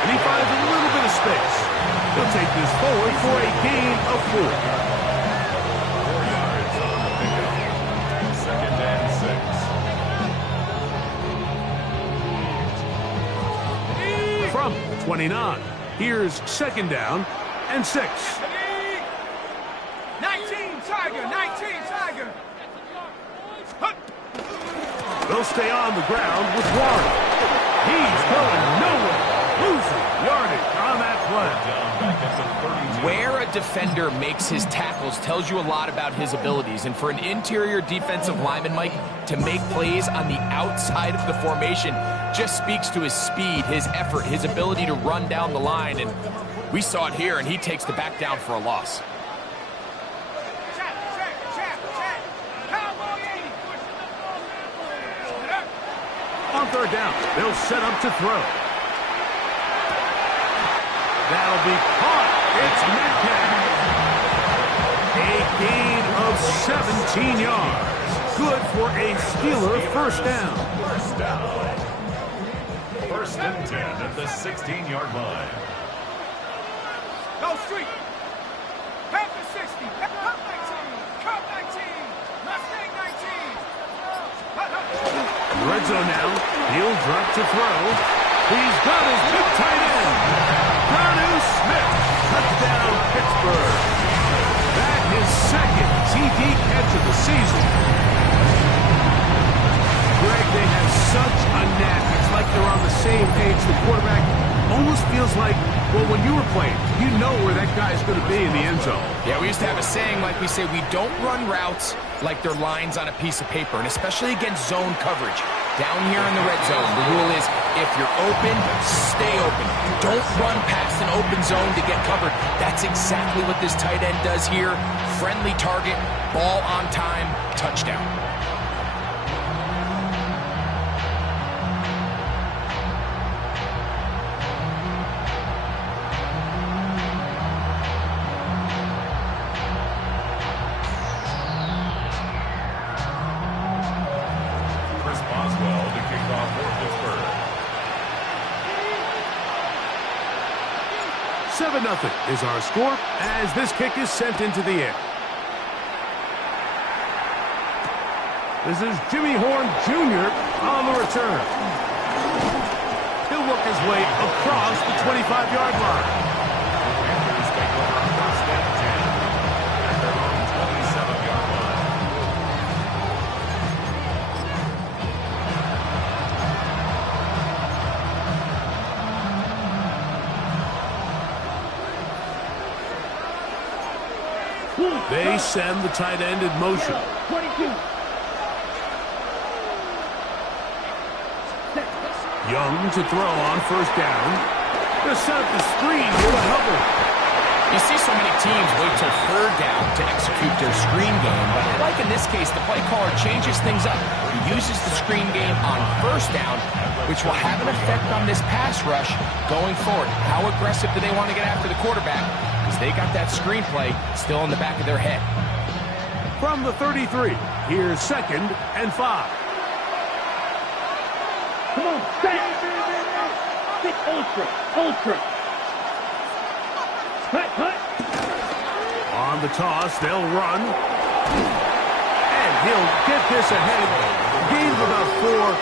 and he finds a little bit of space. He'll take this forward for a gain of 4. 4 yards on the pickup. 2nd and 6. From 29, here's 2nd down and 6. 19 Tiger, 19 Tiger. They'll stay on the ground with Warren. He's going nowhere. Losing yardage on that play. Down back at the 32. Where a defender makes his tackles tells you a lot about his abilities. And for an interior defensive lineman, Mike, to make plays on the outside of the formation just speaks to his speed, his effort, his ability to run down the line. And we saw it here, and he takes the back down for a loss. On 3rd down, they'll set up to throw. That'll be caught. It's Metcalf. A gain of 17 yards. Good for a Steeler 1st down. 1st down. 1st and 10 at the 16-yard line. Go street. Half the 60. Cup 19. Cup 19. Mustang 19. Red zone now. He'll drop to throw. He's got his big tight end. Darnell Smith. Touchdown, Pittsburgh. That is 2nd TD catch of the season. Greg, they have such a knack. It's like they're on the same page. The quarterback almost feels like, well, when you were playing, you know where that guy's going to be in the end zone. Yeah, we used to have a saying, like we say, we don't run routes like they're lines on a piece of paper, and especially against zone coverage. Down here in the red zone, the rule is if you're open, stay open. Don't run past an open zone to get covered. That's exactly what this tight end does here. Friendly target, ball on time, touchdown. Boswell to kick off for Pittsburgh. 7-0 is our score as this kick is sent into the air. This is Jimmy Horn Jr. on the return. He'll work his way across the 25-yard line. Panthers take over 1st and 10 at their own 27-yard line. They send the tight end in motion. 22. Young to throw on 1st down. They'll set up the screen here to Hubbard. You see so many teams wait till 3rd down to execute their screen game, but like in this case, the play caller changes things up. He uses the screen game on 1st down, which will have an effect on this pass rush going forward. How aggressive do they want to get after the quarterback? Because they got that screenplay still in the back of their head. From the 33, here's 2nd and 5. Come on, stay. Stick ultra. Hut. On the toss, they'll run. And he'll get this ahead. Gain of about 4,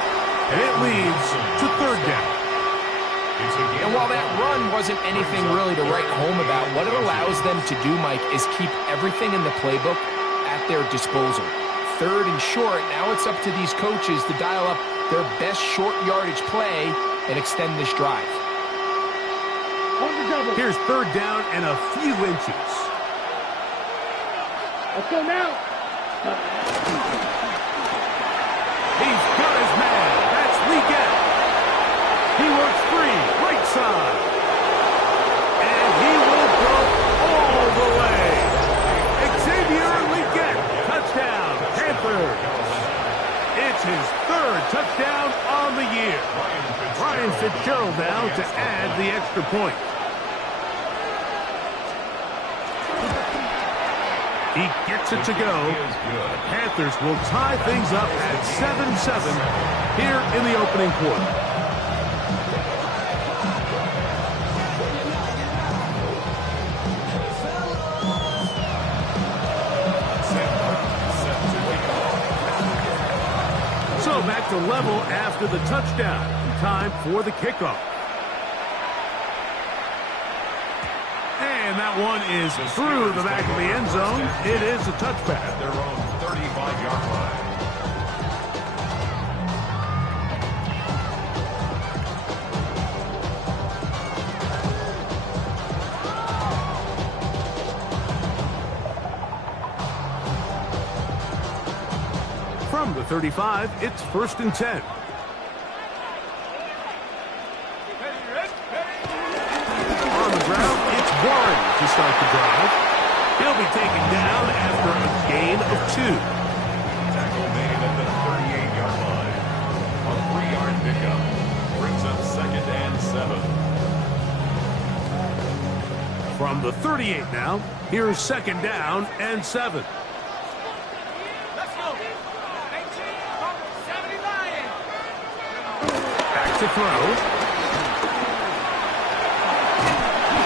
and it leads to 3rd down. And while that run wasn't anything really to write home about, what it allows them to do, Mike, is keep everything in the playbook at their disposal. 3rd and short, now it's up to these coaches to dial up their best short yardage play and extend this drive. Here's 3rd down and a few inches. Let's go now. He's got his man. That's Leggett. He works free, right side. And he will go all the way. Xavier Leggett, touchdown, Panthers. It's his 3rd touchdown on the year. Ryan Fitzgerald now to add the extra point. He gets it to go. The Panthers will tie things up at 7-7 here in the opening quarter. to level after the touchdown. Time for the kickoff. And that one is through the back of the end zone. It is a touchback. At their own 35-yard line. From the 35, it's 1st and 10. On the ground, it's Warren to start the drive. He'll be taken down after a gain of 2. Tackle made at the 38-yard line. A 3-yard pickup brings up 2nd and 7. From the 38 now, here's 2nd down and 7. Let's go. 18, 79. Back to throw.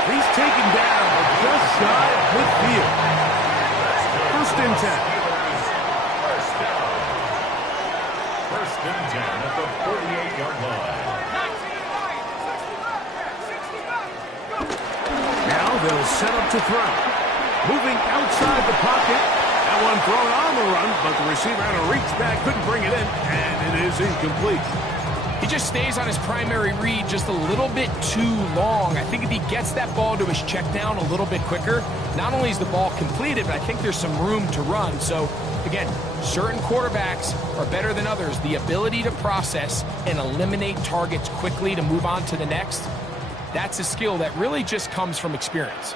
He's taken down just shy of midfield. 1st and 10. First down. 1st and 10 at the 48-yard line. 60 Now they'll set up to throw. Moving outside the pocket. That one thrown on the run, but the receiver had to reach back, couldn't bring it in, and it is incomplete. He just stays on his primary read just a little bit too long. I think if he gets that ball to his check down a little bit quicker, not only is the ball completed, but I think there's some room to run. So, again, certain quarterbacks are better than others. The ability to process and eliminate targets quickly to move on to the next, that's a skill that really just comes from experience.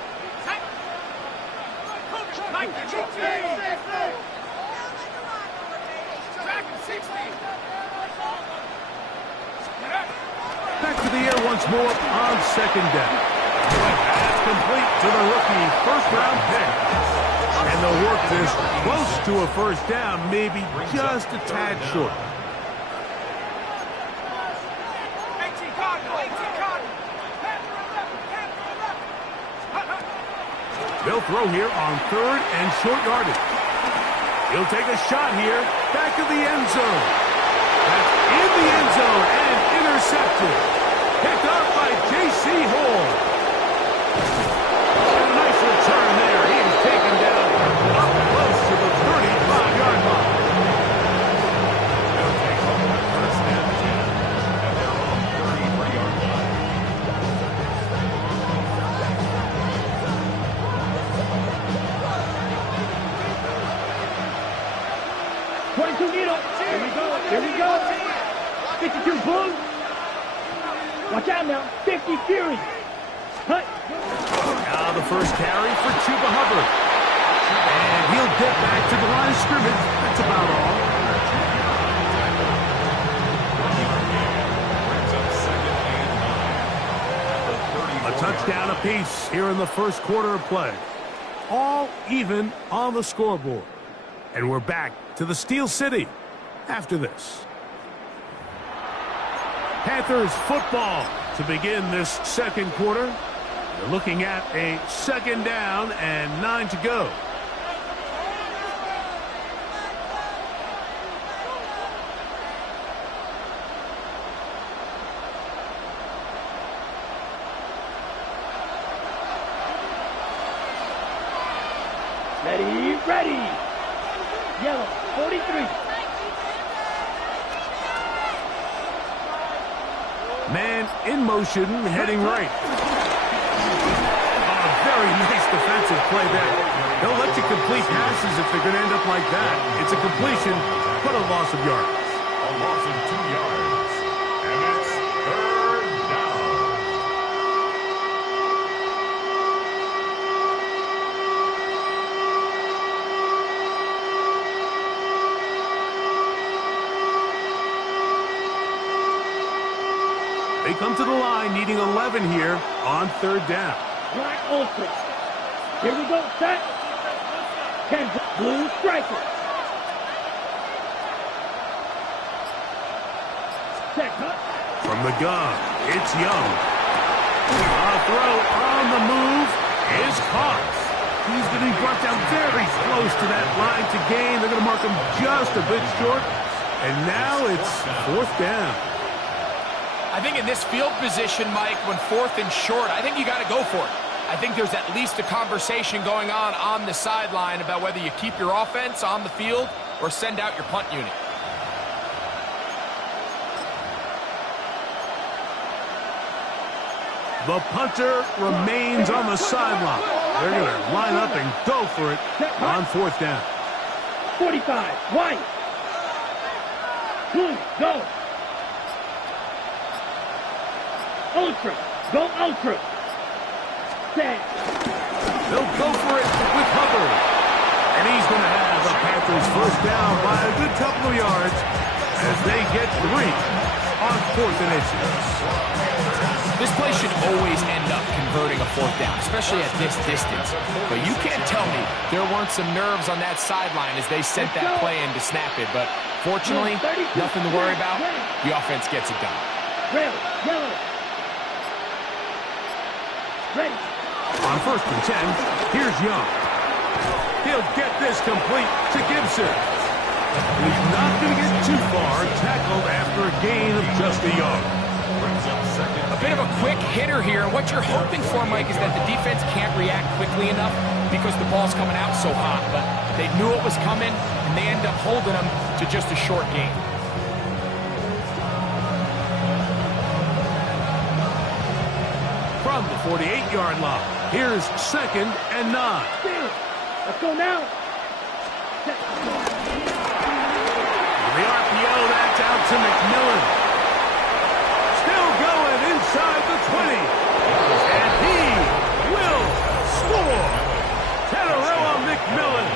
Back to the air once more on 2nd down. That's complete to the rookie, 1st-round pick. And they'll work this close to a 1st down, maybe just a tad short. 18 Cardinal. They'll throw here on 3rd and short yardage. He'll take a shot here, back of the end zone. That's in the end zone and intercepted. Picked up by J.C. Hall. And a nice return there. He is taken down up close to the 35-yard line. They'll take over 1st and 10 at their own 33-yard line. 22 needle. Here we go. Here we go. 52 Blue. Watch out now. 50 Fury. Hut. Now the first carry for Chuba Hubbard. And he'll get back to the line of scrimmage. That's about all. Brings up 2nd and 9 at the 34-yard line. A touchdown apiece here in the 1st quarter of play. All even on the scoreboard. And we're back to the Steel City after this. Panthers football to begin this 2nd quarter. They're looking at a 2nd down and 9 to go. Ready. Yellow. 43. Man in motion, heading right. A very nice defensive play there. They'll let you complete passes if they're going to end up like that. It's a completion, but a loss of yards. A loss of 2 yards. And it's 3rd down. They come to the line needing 11 here on 3rd down. Black Ultra. Here we go. Set. 10 Blue Striker. Set. Cut. From the gun, it's Young. A throw on the move is caught. He's going to be brought down very close to that line to gain. They're going to mark him just a bit short. And now it's fourth down. I think in this field position, Mike, when fourth and short, I think you got to go for it. I think there's at least a conversation going on the sideline about whether you keep your offense on the field or send out your punt unit. The punter remains on the sideline. They're going to line up and go for it on fourth down. 45, right. 2, go. Ultra, go ultra. Set. They'll go for it with Hubbard. And he's going to have the Panthers first down by a good couple of yards as they get 3 on fourth initiative. This play should always end up converting a fourth down, especially at this distance. But you can't tell me there weren't some nerves on that sideline as they sent that play in to snap it. But fortunately, nothing to worry about. The offense gets it done. Red, yellow. Ready. On first and 10, here's Young. He'll get this complete to Gibson. He's not going to get too far, tackled after a gain of just a yard. A bit of a quick hitter here. What you're hoping for, Mike, is that the defense can't react quickly enough because the ball's coming out so hot. But they knew it was coming, and they end up holding them to just a short gain. From the 48-yard line, here's second and 9. Let's go now. The RPO, that's out to McMillan. Still going inside the 20. And he will score. Tataroa McMillan.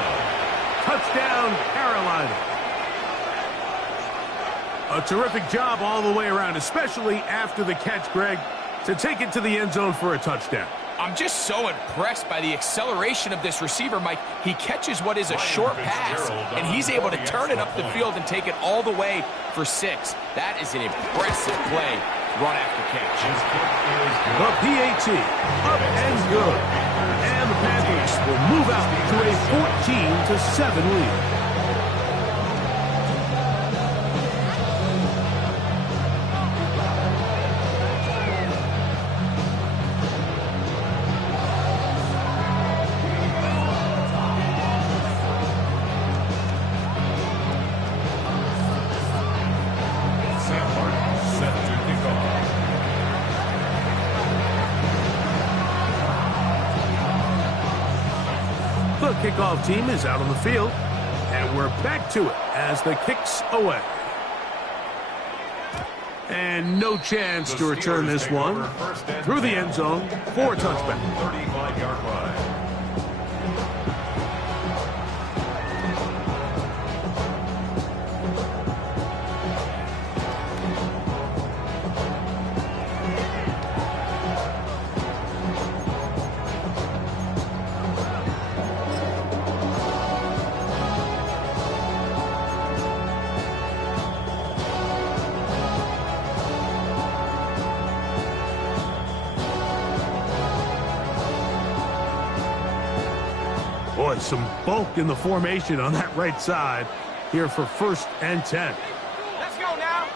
Touchdown, Carolina. A terrific job all the way around, especially after the catch, Greg, to take it to the end zone for a touchdown. I'm just so impressed by the acceleration of this receiver, Mike. He catches what is a short pass, and he's able to turn it up the field and take it all the way for 6. That is an impressive play, run after catch. The PAT, up and good. And the Panthers will move out to a 14-7 lead. The kickoff team is out on the field, and we're back to it as the kick's away. And no chance to return this one through the end zone for a touchback. 35-yard line. Boy, some bulk in the formation on that right side here for first and 10. Let's go now.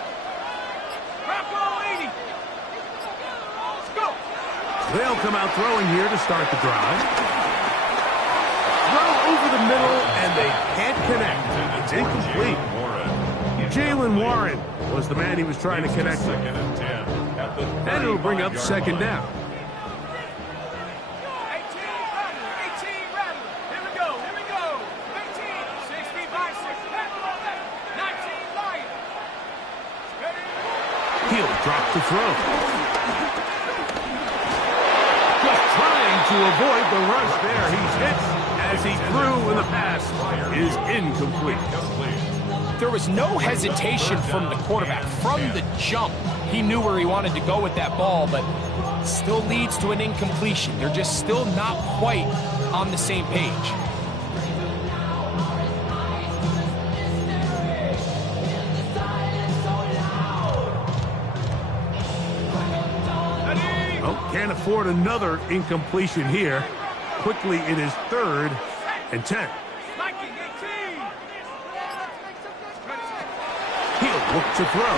Rock roll 80. Let's go. They'll come out throwing here to start the drive. Throw over the middle, and they can't connect. It's incomplete. Jalen Warren was the man he was trying to connect with. And it'll bring up second down. He'll drop the throw. Just trying to avoid the rush there. He's hit as he threw, and the pass is incomplete. There was no hesitation from the quarterback. From the jump, he knew where he wanted to go with that ball, but still leads to an incompletion. They're just still not quite on the same page. Can't afford another incompletion here. Quickly, it is third and 10. Look to throw.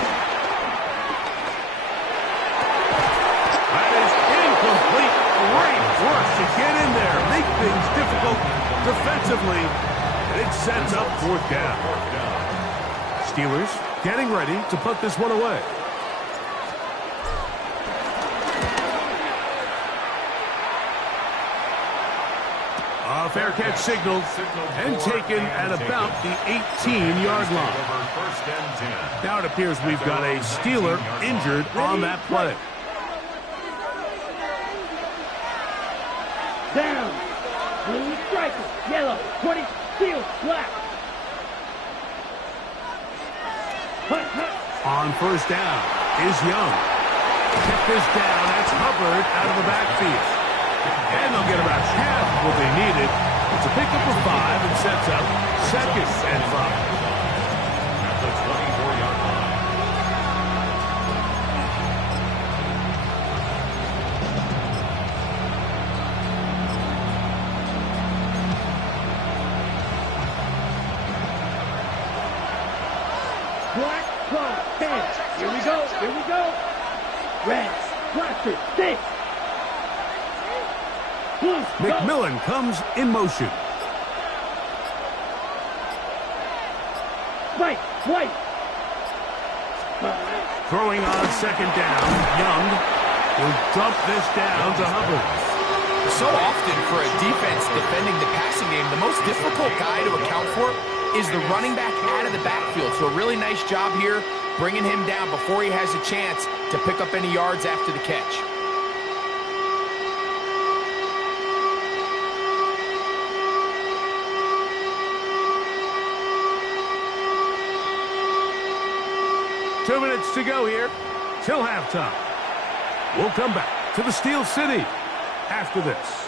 That is incomplete. Great work to get in there. Make things difficult defensively. And it sets up fourth down. Steelers getting ready to put this one away. A fair catch signaled and taken at about the 18-yard line. Now it appears we've got a Steeler injured on that play. Down. Blue striker. Yellow. 20. Steel. Black. Hunt, hunt. On first down is Young. Check this down. That's Hubbard out of the backfield. And they'll get about half of what they needed. It's a pickup of 5 and sets up 2nd and 5. At the 24-yard line. Black. Close. 10. Here we go. Here we go. Red. Blaster. 6. Blue. McMillan comes in motion. White. White. Throwing on 2nd down. Young will dump this down to Hubbard. So often for a defense defending the passing game, the most difficult guy to account for is the running back out of the backfield. So a really nice job here bringing him down before he has a chance to pick up any yards after the catch. Two minutes to go here till halftime. We'll come back to the Steel City after this.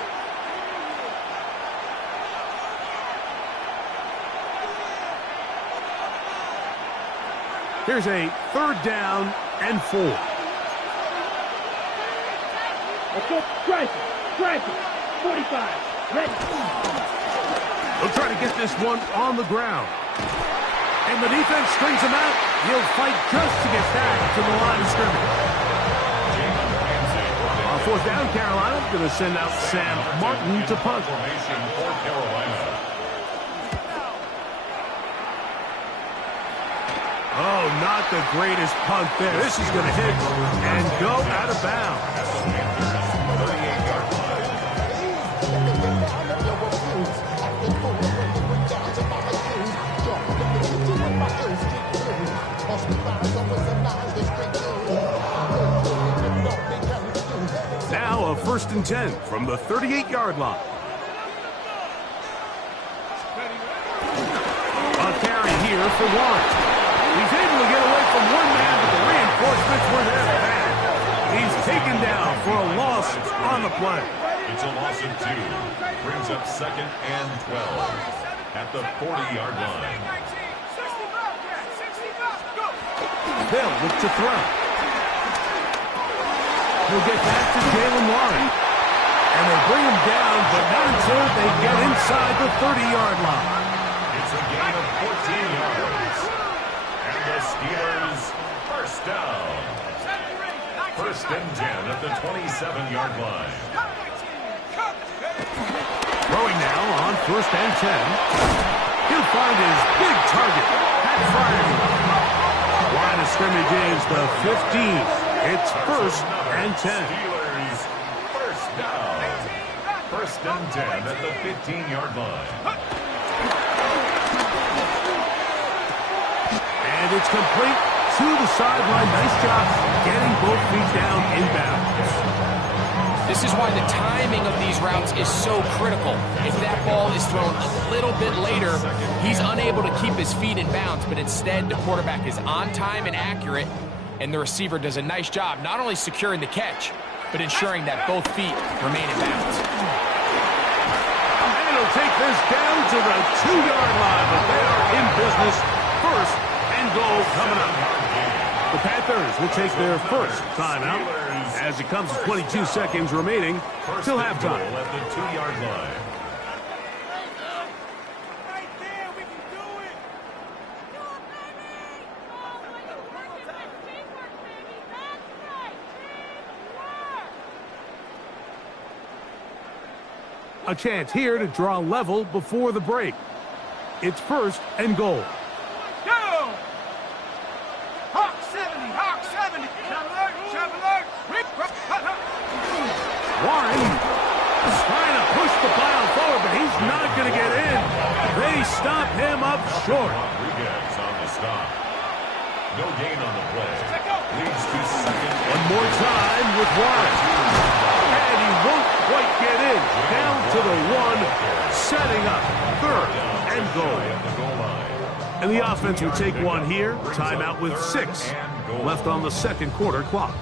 Here's a 3rd down and 4. Let's go. Striker. Striker. 45. Ready. They'll try to get this one on the ground. And the defense strings him out. He'll fight just to get back to the line of scrimmage. On 4th down, Carolina going to send out Sam Martin to punt. Formation for Carolina. Oh, not the greatest punt there. This is going to hit and go out of bounds. 38-yard line. Now a 1st and 10 from the 38-yard line. A carry here for Warren. He's able to get away from one man, but the reinforcements were there for that. He's taken down for a loss on the play. It's a loss of 2. Brings up 2nd and 12 at the 40-yard line. They'll look to throw. He'll get back to Jalen Warren. And they bring him down, but not until they get inside the 30-yard line. It's a gain of 14 yards. And the Steelers first down. 1st and 10 at the 27-yard line. Throwing now on 1st and 10. He'll find his big target. Pat Fryer. Line of scrimmage is the 15. It's 1st and 10. Steelers first down. 1st and 10 at the 15-yard line. And it's complete to the sideline. Nice job getting both feet down inbound. This is why the timing of these routes is so critical. If that ball is thrown a little bit later, he's unable to keep his feet in bounds, but instead the quarterback is on time and accurate, and the receiver does a nice job not only securing the catch, but ensuring that both feet remain in bounds. And he'll take this down to the 2-yard line, but they are in business. 1st and goal coming up. The Panthers will take their first timeout as it comes to 22 seconds remaining till halftime. At the 2-yard line. A chance here to draw level before the break. It's 1st and goal. Go! Hawk 70, Hawk 70. Traveler. Warren is trying to push the pile forward, but he's not going to get in. They stop him up short. Rodriguez on the stop. No gain on the play. Leads to second. One more time with Warren. And he won't quite get in. Down to the 1, setting up 3rd and goal. And the offense will take one here. Timeout with 6 left on the 2nd quarter clock.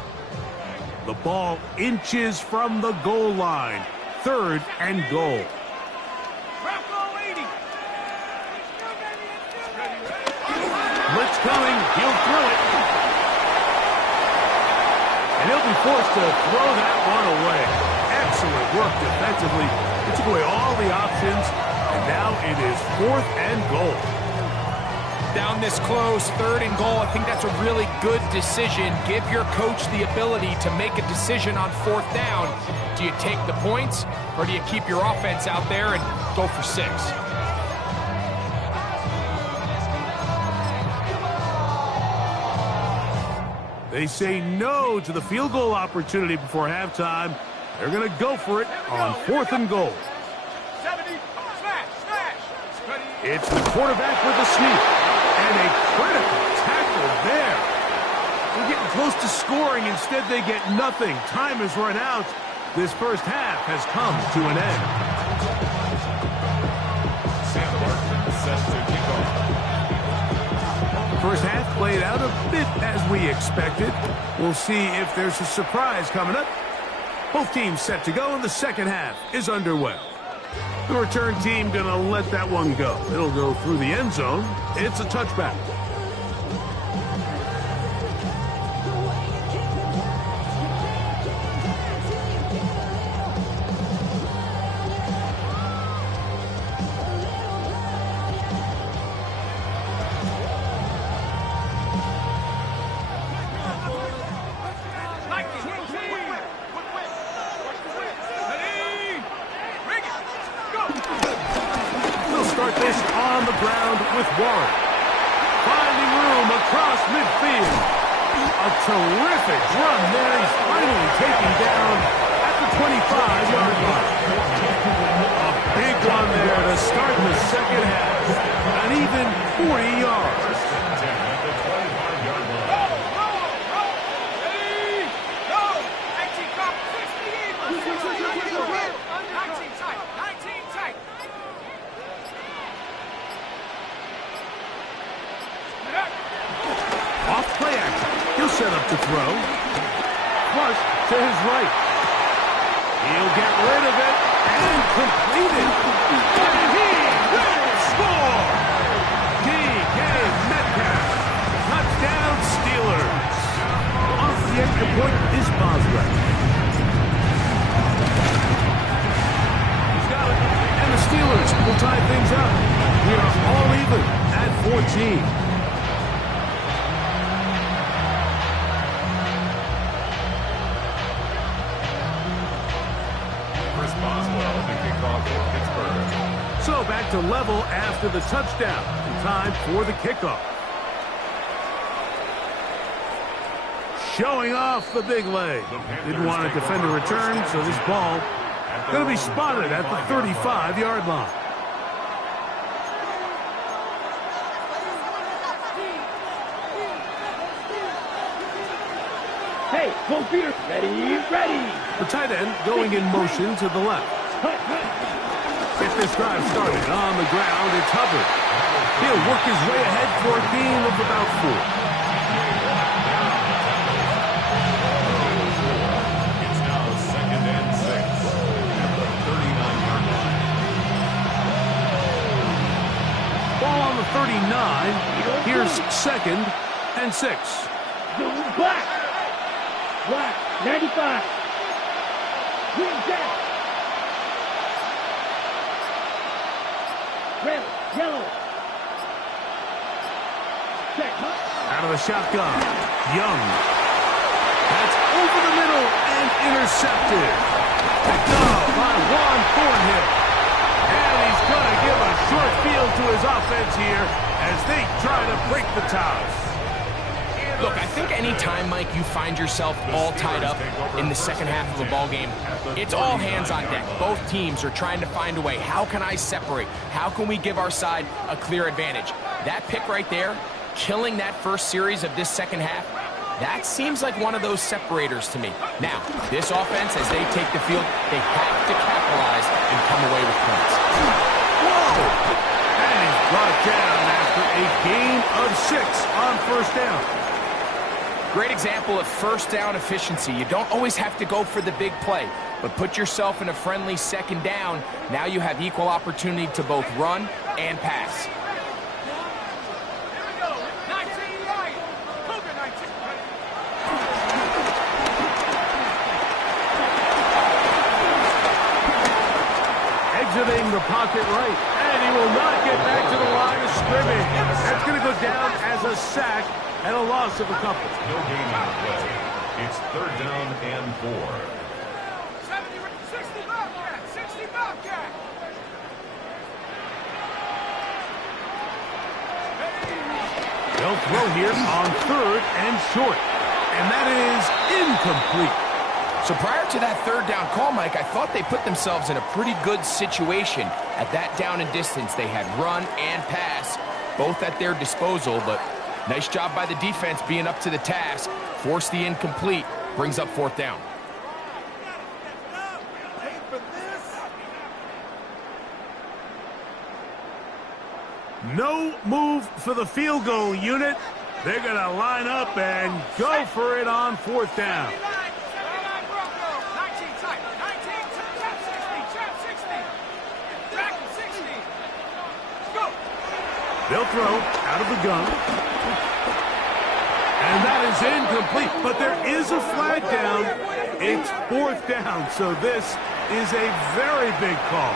The ball inches from the goal line. 3rd and goal. Blitz coming. He'll throw it. And he'll be forced to throw that one away. Excellent work defensively. It took away all the options. And now it is 4th and goal. Down this close, 3rd and goal. I think that's a really good decision. Give your coach the ability to make a decision on 4th down. Do you take the points, or do you keep your offense out there and go for 6? They say no to the field goal opportunity before halftime. They're going to go for it on 4th and goal. 70, smash. It's the quarterback with the sneak. And a critical tackle there. They're getting close to scoring. Instead, they get nothing. Time has run out. This first half has come to an end. Sam Martin set to kick off. The first half played out a bit as we expected. We'll see if there's a surprise coming up. Both teams set to go, and the second half is underway. The return team going to let that one go. It'll go through the end zone. It's a touchback. On the ground with Warren. Finding room across midfield. A terrific run there. He's finally taken down at the 25-yard line. A big one there to start the second half. An even 40 yards. Off play action. He'll set up to throw. Flush to his right. He'll get rid of it and complete it. And he will score! DK Metcalf. Touchdown Steelers. Off the extra point is Boswell. He's got it. And the Steelers will tie things up. We are all even at 14. So back to level after the touchdown. And time for the kickoff. Showing off the big leg. Didn't want to defend a return, so this ball going to be spotted at the 35-yard line. Hey, go Peter. Ready. The tight end going in motion to the left. Get this drive started on the ground. It's Hubbard. He'll work his way ahead for a gain of about 4. It's now 2nd and 6 at the 39-yard line. Ball on the 39. Here's 2nd and 6. Black. 95. Green jack. Red, yellow. Check. Out of the shotgun. Young. That's over the middle and intercepted. Picked up by 1. Thornhill. And he's going to give a short field to his offense here as they try to break the ties. Look, I think any time, Mike, you find yourself all tied up in the second half of a ball game, it's all hands on deck. Both teams are trying to find a way. How can I separate? How can we give our side a clear advantage? That pick right there, killing that first series of this second half, that seems like one of those separators to me. Now, this offense, as they take the field, they have to capitalize and come away with points. Whoa! And he's brought down after a gain of 6 on first down. Great example of first down efficiency. You don't always have to go for the big play, but put yourself in a friendly second down. Now you have equal opportunity to both run and pass. Here we go. 19 right. Cougar 19. Exiting the pocket right, and he will not get back to the line of scrimmage. That's going to go down as a sack and a loss of a couple. No gain on the play. It's third down and 4. 60 Bobcat. 60 Bobcat. They'll throw here on third and short, and that is incomplete. So prior to that third down call, Mike, I thought they put themselves in a pretty good situation. At that down and distance, they had run and pass, both at their disposal, but nice job by the defense being up to the task. Force the incomplete, brings up fourth down. No move for the field goal unit. They're going to line up and go for it on fourth down. 19 tight. 19 trap 60. Trap 60. Trap 60. Let's go. They'll throw out of the gun. And that is incomplete, but there is a flag down. It's fourth down, so this is a very big call.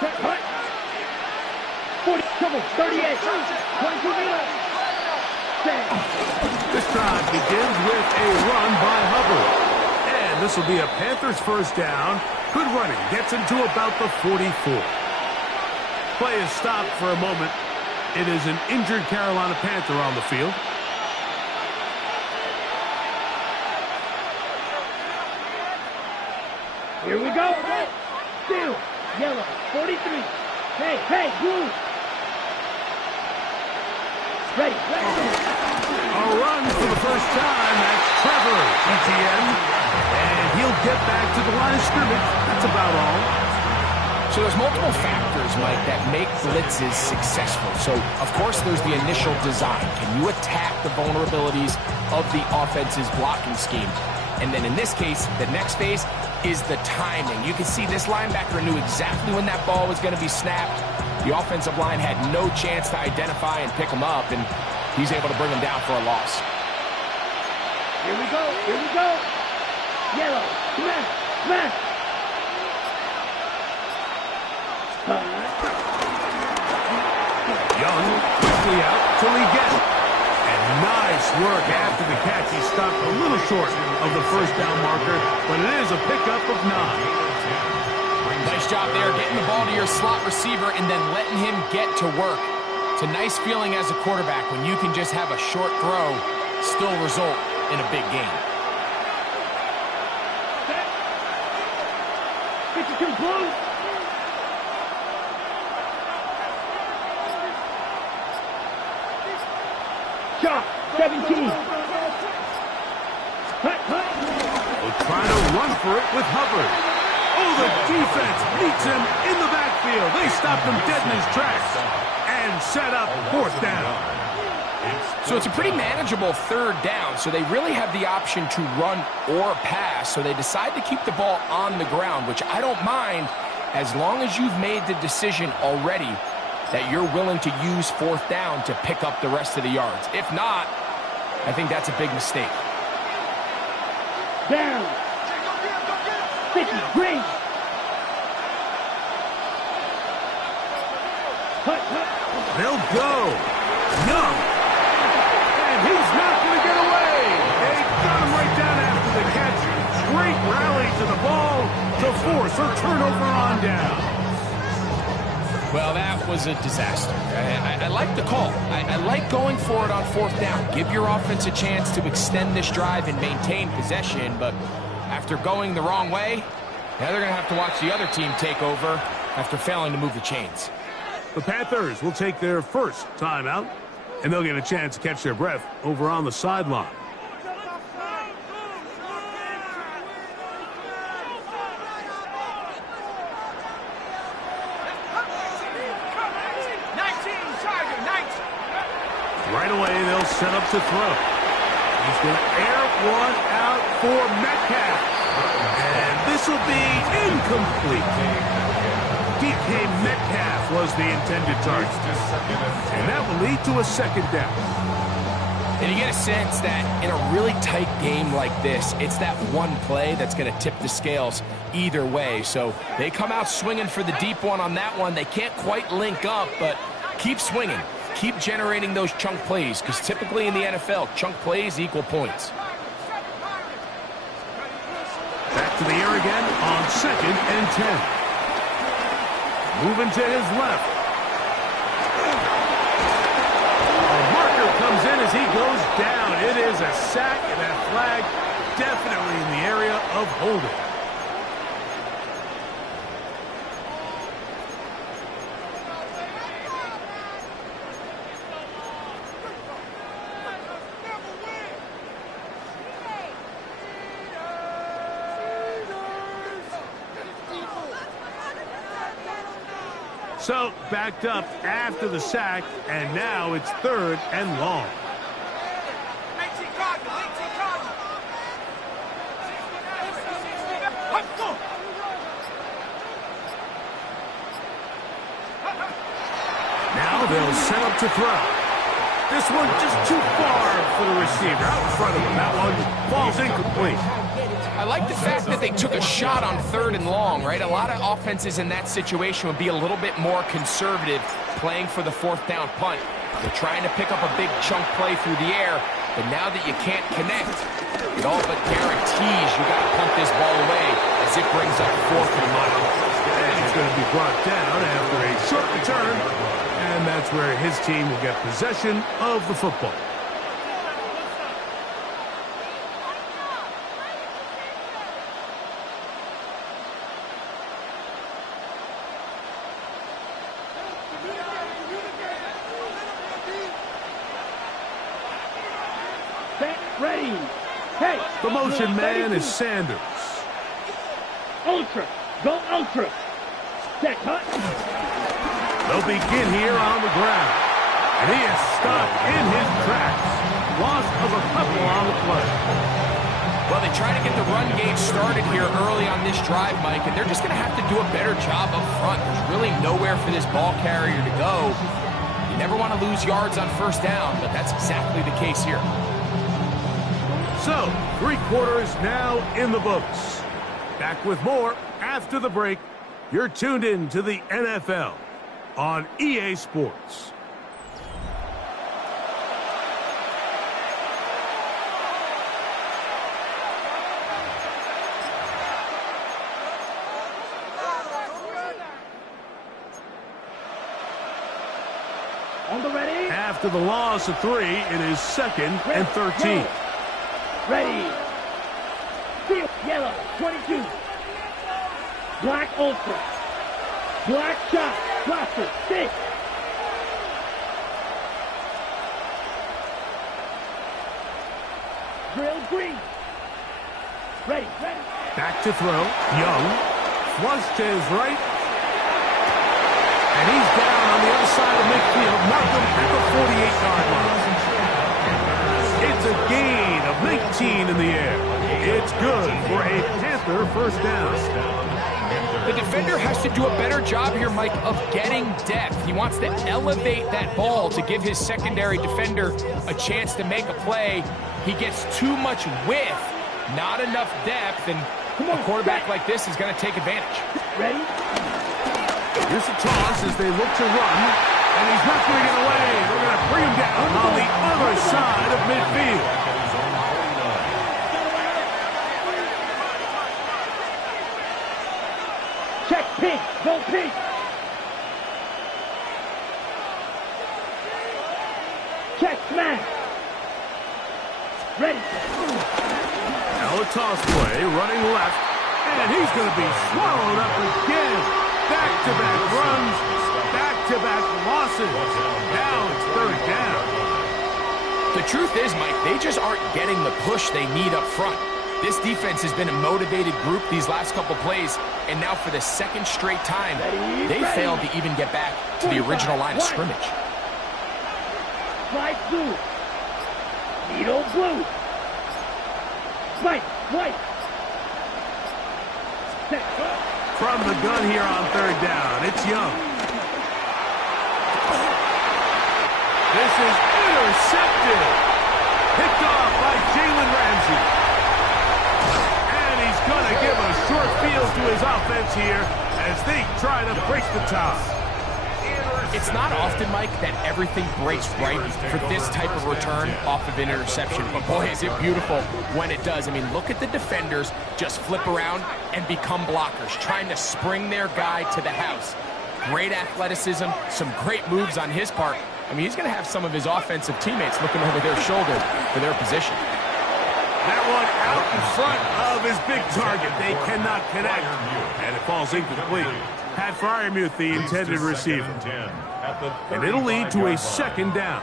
Cut. 40, come on, 38, 22 meters. This drive begins with a run by Hubbard. And this will be a Panthers first down. Good running. Gets him to about the 44. Play is stopped for a moment. It is an injured Carolina Panther on the field. Here we go. Still, yellow, 43. Hey, blue. Ready. A run for the first time. That's Trevor Etienne. And he'll get back to the line of scrimmage. That's about all. So there's multiple factors, Mike, that make blitzes successful. So, of course, there's the initial design. Can you attack the vulnerabilities of the offense's blocking scheme? And then in this case, the next phase is the timing. You can see this linebacker knew exactly when that ball was going to be snapped. The offensive line had no chance to identify and pick him up, and he's able to bring him down for a loss. Here we go. Yellow, smash. Young quickly out to Leggett. And nice work after the catch. He stopped a little short of the first down marker, but it is a pickup of 9. Nice job there getting the ball to your slot receiver and then letting him get to work. It's a nice feeling as a quarterback when you can just have a short throw still result in a big game. 52 blue. Shot, 17. They're trying to run for it with Hubbard. Oh, the defense meets him in the backfield. They stopped him dead in his tracks and set up fourth down. So it's a pretty manageable third down, so they really have the option to run or pass, so they decide to keep the ball on the ground, which I don't mind as long as you've made the decision already that you're willing to use fourth down to pick up the rest of the yards. If not, I think that's a big mistake. Down. 50, green. They'll go. Young. And he's not going to get away. They got him right down after the catch. Great rally to the ball to force a turnover on down. Well, that was a disaster. I like the call. I like going for it on fourth down. Give your offense a chance to extend this drive and maintain possession, but after going the wrong way, now they're going to have to watch the other team take over after failing to move the chains. The Panthers will take their first timeout, and they'll get a chance to catch their breath over on the sideline. Right away, they'll set up to throw. He's going to air one out for Metcalf. And this will be incomplete. DK Metcalf was the intended target. And that will lead to a second down. And you get a sense that in a really tight game like this, it's that one play that's going to tip the scales either way. So they come out swinging for the deep one on that one. They can't quite link up, but keep swinging. Keep generating those chunk plays, because typically in the NFL, chunk plays equal points. Back to the air again on 2nd and 10. Moving to his left. A marker comes in as he goes down. It is a sack, and that flag definitely in the area of holding. So, backed up after the sack, and now it's 3rd and long. Now they'll set up to throw. This one just too far for the receiver. Out in front of him. That one falls incomplete. I like the fact that they took a shot on 3rd and long, right? A lot of offenses in that situation would be a little bit more conservative playing for the 4th down punt. They're trying to pick up a big chunk play through the air, but now that you can't connect, it all but guarantees you got to punt this ball away as it brings up 4th and long. And he's going to be brought down after a short return, and that's where his team will get possession of the football. Ready. Hey. The motion man is Sanders. Ultra. Go ultra. Set cut. They'll begin here on the ground. And he is stopped in his tracks. Loss of a couple on the play. Well, they try to get the run game started here early on this drive, Mike, and they're just going to have to do a better job up front. There's really nowhere for this ball carrier to go. You never want to lose yards on 1st down, but that's exactly the case here. So, 3 quarters now in the books. Back with more after the break. You're tuned in to the NFL on EA Sports. On the ready. After the loss of 3, it is 2nd and 13. Ready. Field yellow, 22. Black ultra. Black shot. Blaster, 6. Drill green. Ready. Back to throw. Young. Flush to his right. And he's down on the other side of midfield. Markham at the 48-yard line. It's a gain of 19 in the air. It's good for a Panther 1st down. The defender has to do a better job here, Mike, of getting depth. He wants to elevate that ball to give his secondary defender a chance to make a play. He gets too much width, not enough depth, and a quarterback like this is going to take advantage. Ready? Here's a toss as they look to run. And he's not going to get away. They're going to bring him down on the other side of midfield. Check pink. Go pink. Check smash. Ready. Now a toss play, running left. And he's going to be swallowed up again. Back-to-back runs, back-to-back losses. Now it's third down. The truth is, Mike, they just aren't getting the push they need up front. This defense has been a motivated group these last couple plays, and now for the second straight time, they failed to even get back to the original line of scrimmage. Slide blue. Needle blue. White, white. Set. From the gun here on third down, it's Young. This is intercepted. Picked off by Jalen Ramsey. And he's going to give a short field to his offense here as they try to break the tie. It's not often, Mike, that everything breaks right for this type of return off of an interception. But boy, is it beautiful when it does. I mean, look at the defenders just flip around and become blockers, trying to spring their guy to the house. Great athleticism, some great moves on his part. I mean, he's going to have some of his offensive teammates looking over their shoulder for their position. That one out in front of his big target. They cannot connect. And it falls incomplete. Pat Fryermuth, the intended receiver. And it'll lead to a second down.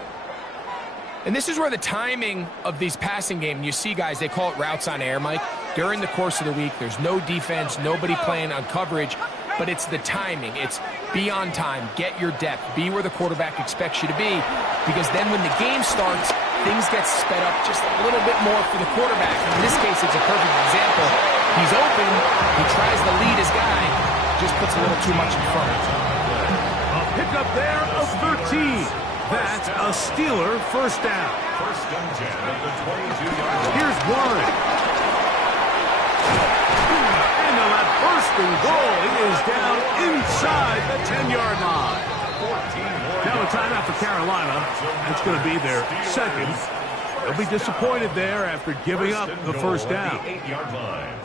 And this is where the timing of these passing game, you see guys, they call it routes on air, Mike. During the course of the week, there's no defense, nobody playing on coverage, but it's the timing. It's be on time, get your depth, be where the quarterback expects you to be, because then when the game starts, things get sped up just a little bit more for the quarterback. In this case, it's a perfect example. He's open, he tries to lead his guy, just puts a little too much in front. A pickup there of 13. That's a Steeler first down. First and 10 at the 22-yard line. Here's Warren. And on that first and goal, it is down inside the 10-yard line. Now a timeout for Carolina. That's going to be their second. They'll be disappointed there after giving up the first down. 8-yard line.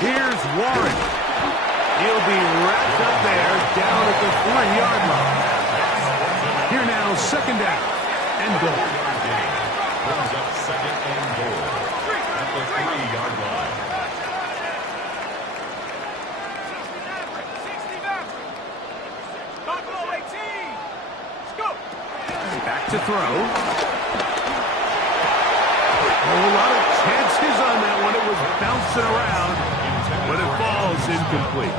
Here's Warren. He'll be wrapped up there down at the 3-yard line. Here now, second down and goal. Brings up second and goal at the 3-yard line. Back to throw. A lot of chances on that one. It was bouncing around, but it falls incomplete.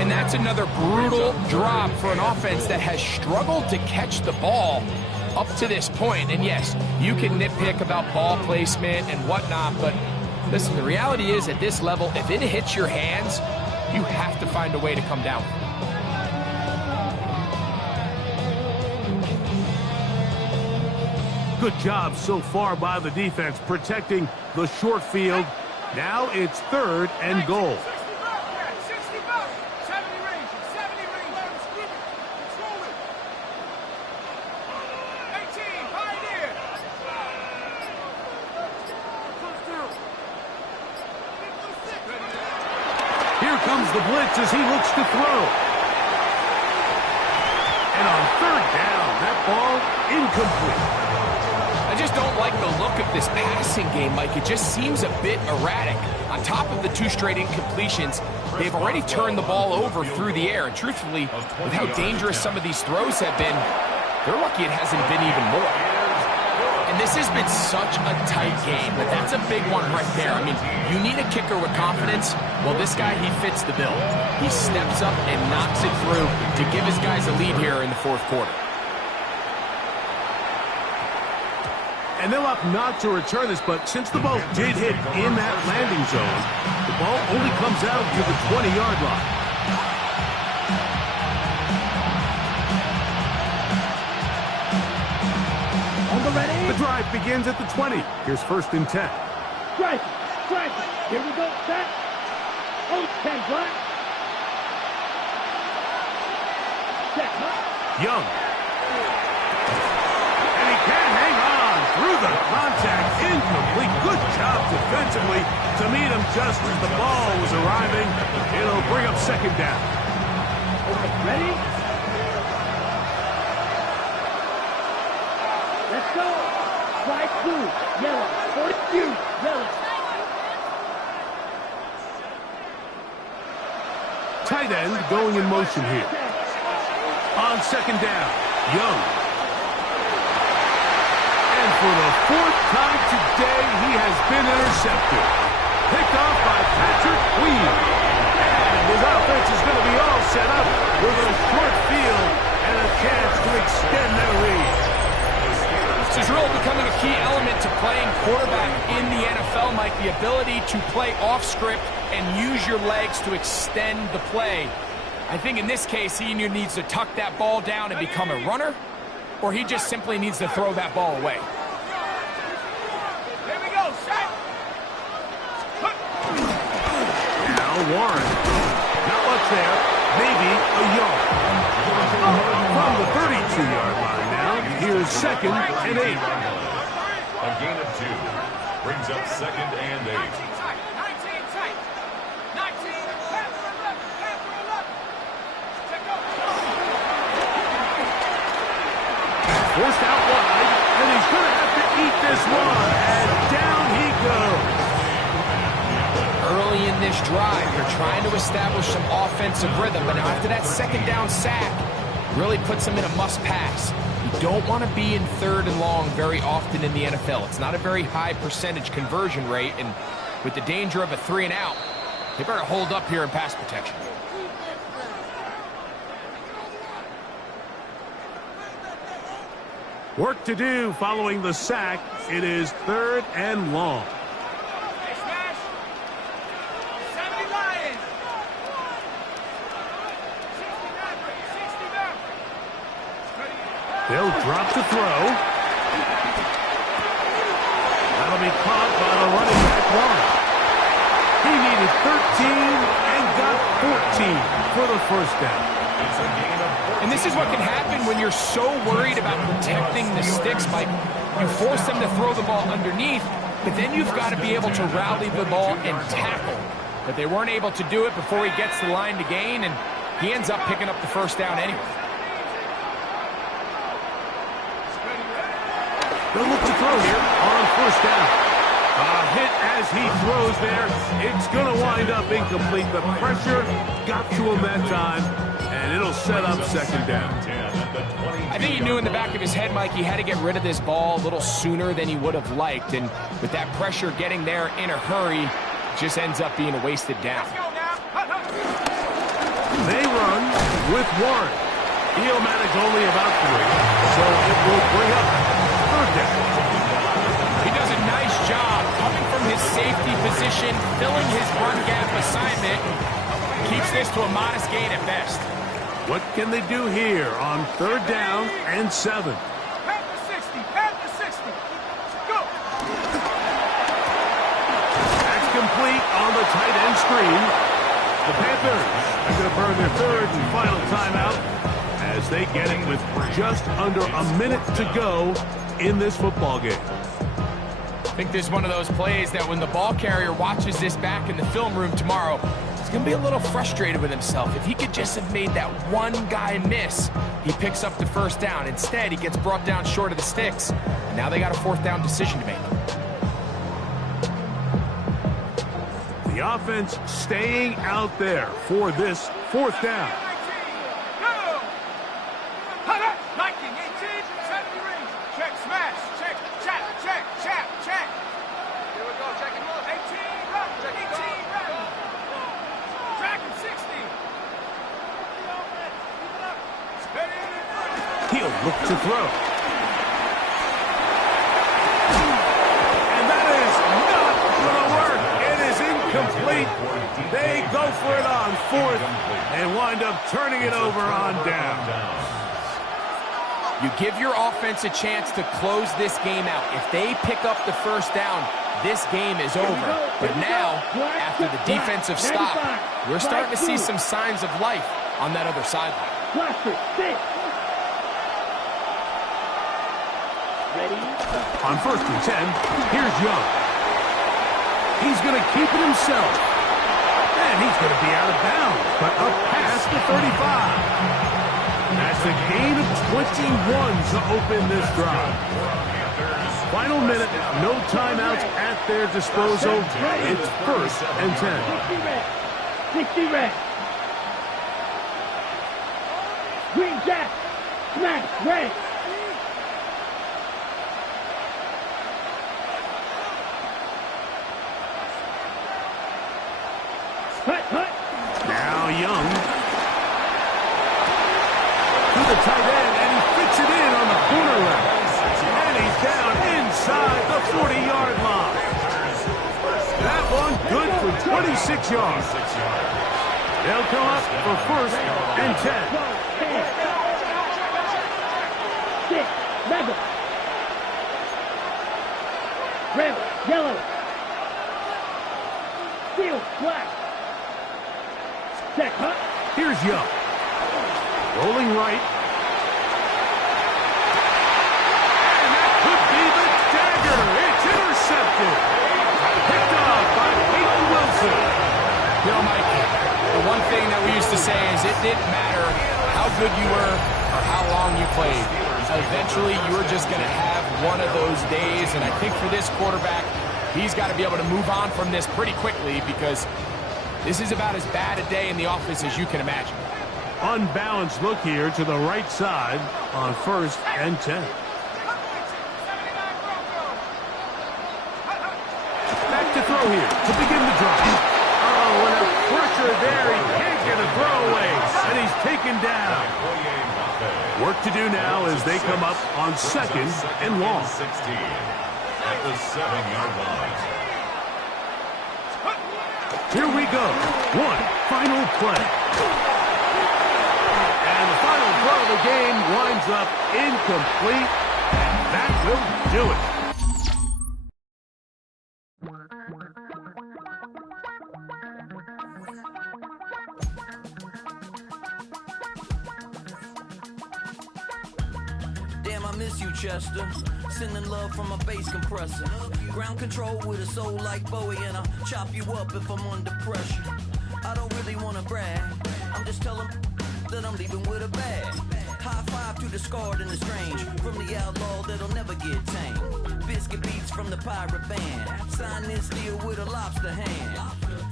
And that's another brutal drop for an offense that has struggled to catch the ball up to this point. And yes, you can nitpick about ball placement and whatnot, but listen, the reality is at this level, if it hits your hands, you have to find a way to come down. Good job so far by the defense protecting the short field. Now it's third and goal. Here comes the blitz as he looks to throw. And on third down, that ball incomplete. I just don't like the look of this passing game, Mike. It just seems a bit erratic. On top of the 2 straight incompletions, they've already turned the ball over through the air. And truthfully, with how dangerous some of these throws have been, they're lucky it hasn't been even more. And this has been such a tight game, but that's a big one right there. I mean, you need a kicker with confidence. Well, this guy, he fits the bill. He steps up and knocks it through to give his guys a lead here in the fourth quarter. And they'll opt not to return this, but since the ball did hit in that landing zone, the ball only comes out to the 20-yard line. On the ready. The drive drive begins at the 20. Here's 1st and 10. Strike it. Strike it. Here we go. Set. Oh, 10 black. Set. Young. And he can't hang on through the contact. Incomplete. Good job defensively to meet him just as the ball was arriving. It'll bring up 2nd down. Okay, ready? Let's go. Slide 2. Yellow. 42. Yellow. Tight end going in motion here. On 2nd down, Young. And for the 4th time today, he has been intercepted. Picked off by Patrick Queen. And his offense is going to be all set up with a short field and a chance to extend their lead. This is really becoming a key element to playing quarterback in the NFL, Mike. The ability to play off script and use your legs to extend the play. I think in this case, he either needs to tuck that ball down and become a runner, or he just simply needs to throw that ball away. Here we go, set. Now Warren. Not much there. Maybe a yard. From the 32-yard line now, here's 2nd and 8. A gain of 2 brings up 2nd and 8. 19 tight. 19 tight. 19. Panther 11. Panther 11. Check go. Forced out wide, and he's going to have to eat this one. And down he goes. Early in this drive, they're trying to establish some offensive rhythm, but after that 2nd down sack, really puts them in a must-pass. You don't want to be in 3rd and long very often in the NFL. It's not a very high percentage conversion rate, and with the danger of a 3 and out, they better hold up here in pass protection. Work to do following the sack. It is 3rd and long. Hey, smash. 70 Lions. 69. They'll drop to throw. That'll be caught by the running back Warren. He needed 13 and got 14 for the 1st down. It's a gain of 14. And this is what can happen when you're so worried about protecting the sticks, Mike. You force them to throw the ball underneath, but then you've got to be able to rally the ball and tackle. But they weren't able to do it before he gets the line to gain, and he ends up picking up the 1st down anyway. They'll look to throw here on 1st down. A hit as he throws there. It's going to wind up incomplete. The pressure got to him that time, and it'll set up 2nd down. I think he knew in the back of his head, Mike, he had to get rid of this ball a little sooner than he would have liked. And with that pressure getting there in a hurry, it just ends up being a wasted down. They run with Warren. He'll manage only about 3, so it will bring up 3rd down. He does a nice job coming from his safety position, filling his run gap assignment, keeps this to a modest gain at best. What can they do here on 3rd down and 7? Panther 60. Panther 60. Go. That's complete on the tight end screen. The Panthers are going to burn their 3rd and final timeout as they get it with just under a minute to go in this football game. I think this is one of those plays that when the ball carrier watches this back in the film room tomorrow, he's going to be a little frustrated with himself. If he could just have made that one guy miss, he picks up the 1st down. Instead, he gets brought down short of the sticks, and now they got a 4th down decision to make. The offense staying out there for this 4th down. 19, 18, 70 rings. Check, smash, check, chap, check, chap, check. Here we go, check and look. 18, run, 18, run. Dragon 60. He'll look to throw. And that is not going to work. It is incomplete. They go for it on 4th and wind up turning it over on down. You give your offense a chance to close this game out. If they pick up the first down, this game is over. But now, after the defensive stop, we're starting to see some signs of life on that other sideline. On 1st and 10, here's Young. He's going to keep it himself. And he's going to be out of bounds, but up past the 35. That's a gain of 21 to open this drive. Final minute, no timeouts at their disposal. It's 1st and 10. 60 red. Green jack. Smash red. Hut. Now Young. To the tight end, and he fits it in on the corner route. And he's down inside the 40-yard line. That one good for 26 yards. They'll come up for 1st and 10. 6, rebel. Rebel, yellow. Steel, black. Check, Hut. Here's Young. Rolling right. And that could be the dagger. It's intercepted. Picked off by Peyton Wilson. You know, Mike, the one thing that we used to say is it didn't matter how good you were or how long you played. Eventually, you were just going to have one of those days, and I think for this quarterback, he's got to be able to move on from this pretty quickly because this is about as bad a day in the office as you can imagine. Unbalanced look here to the right side on 1st and 10. Back to throw here to begin the drive. Oh, and a pressure there. He can't get a throwaway, and he's taken down. Work to do now as they come up on 2nd and long. 16 at the 7-yard line. Here we go. One final play. And the final throw of the game winds up incomplete. And that will do it. Damn, I miss you, Chester. Sending love from a bass compressor. Ground control with a soul like Bowie, and I'll chop you up if I'm under pressure. I don't really want to brag. I'm just telling that I'm leaving with a bag. High five to the scarred and the strange. From the outlaw that'll never get tamed. Biscuit beats from the pirate band. Sign this deal with a lobster hand.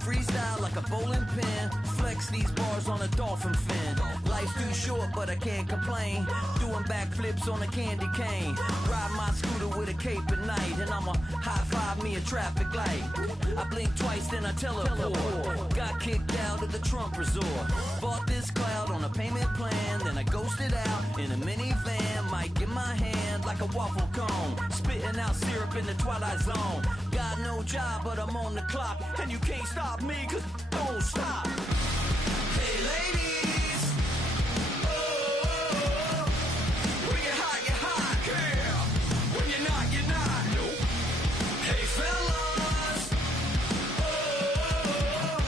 Freestyle like a bowling pin. Flex these bars on a dolphin fin. Life's too short, but I can't complain. Doing backflips on a candy cane. Ride my scooter with a cape at night. And I'ma high five me a traffic light. I blink twice, then I teleport. Got kicked out of the Trump resort. Bought this cloud on a payment plan. Then I ghosted out in a minivan. Mic in my hand like a waffle cone. Spitting out syrup in the twilight zone. Got no job, but I'm on the clock. And you can't stop me, cause don't stop. Hey ladies, oh, when you're hot, girl. When you're not, nope. Hey fellas, oh,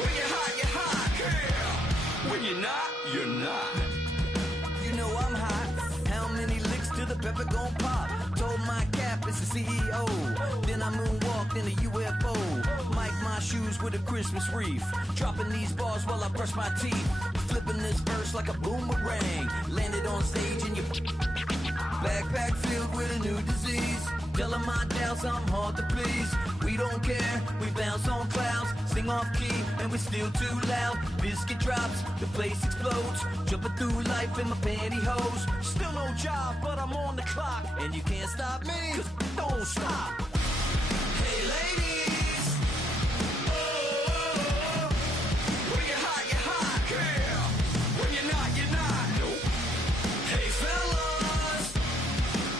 when you're hot, girl. When you're not. You know I'm hot. How many licks till the pepper gon' pop? Told my cap it's the CEO. Then I moonwalked in a UFO. Mike my shoes with a Christmas wreath. Dropping these bars while I brush my teeth. Flipping this verse like a boomerang. Landed on stage in your backpack filled with a new disease. Telling my doubts I'm hard to please. We don't care, we bounce on clouds. Sing off key and we're still too loud. Biscuit drops, the place explodes. Jumping through life in my pantyhose. Still no job, but I'm on the clock. And you can't stop me, cause don't stop. Hey ladies, oh, when you're hot, girl. When you're not, nope. Hey fellas,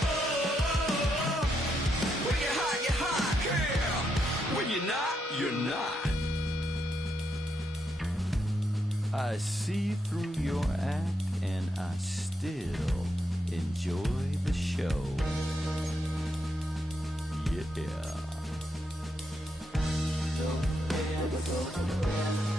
oh, when you're hot, girl. When you're not. I see through your act and I still go to the rim.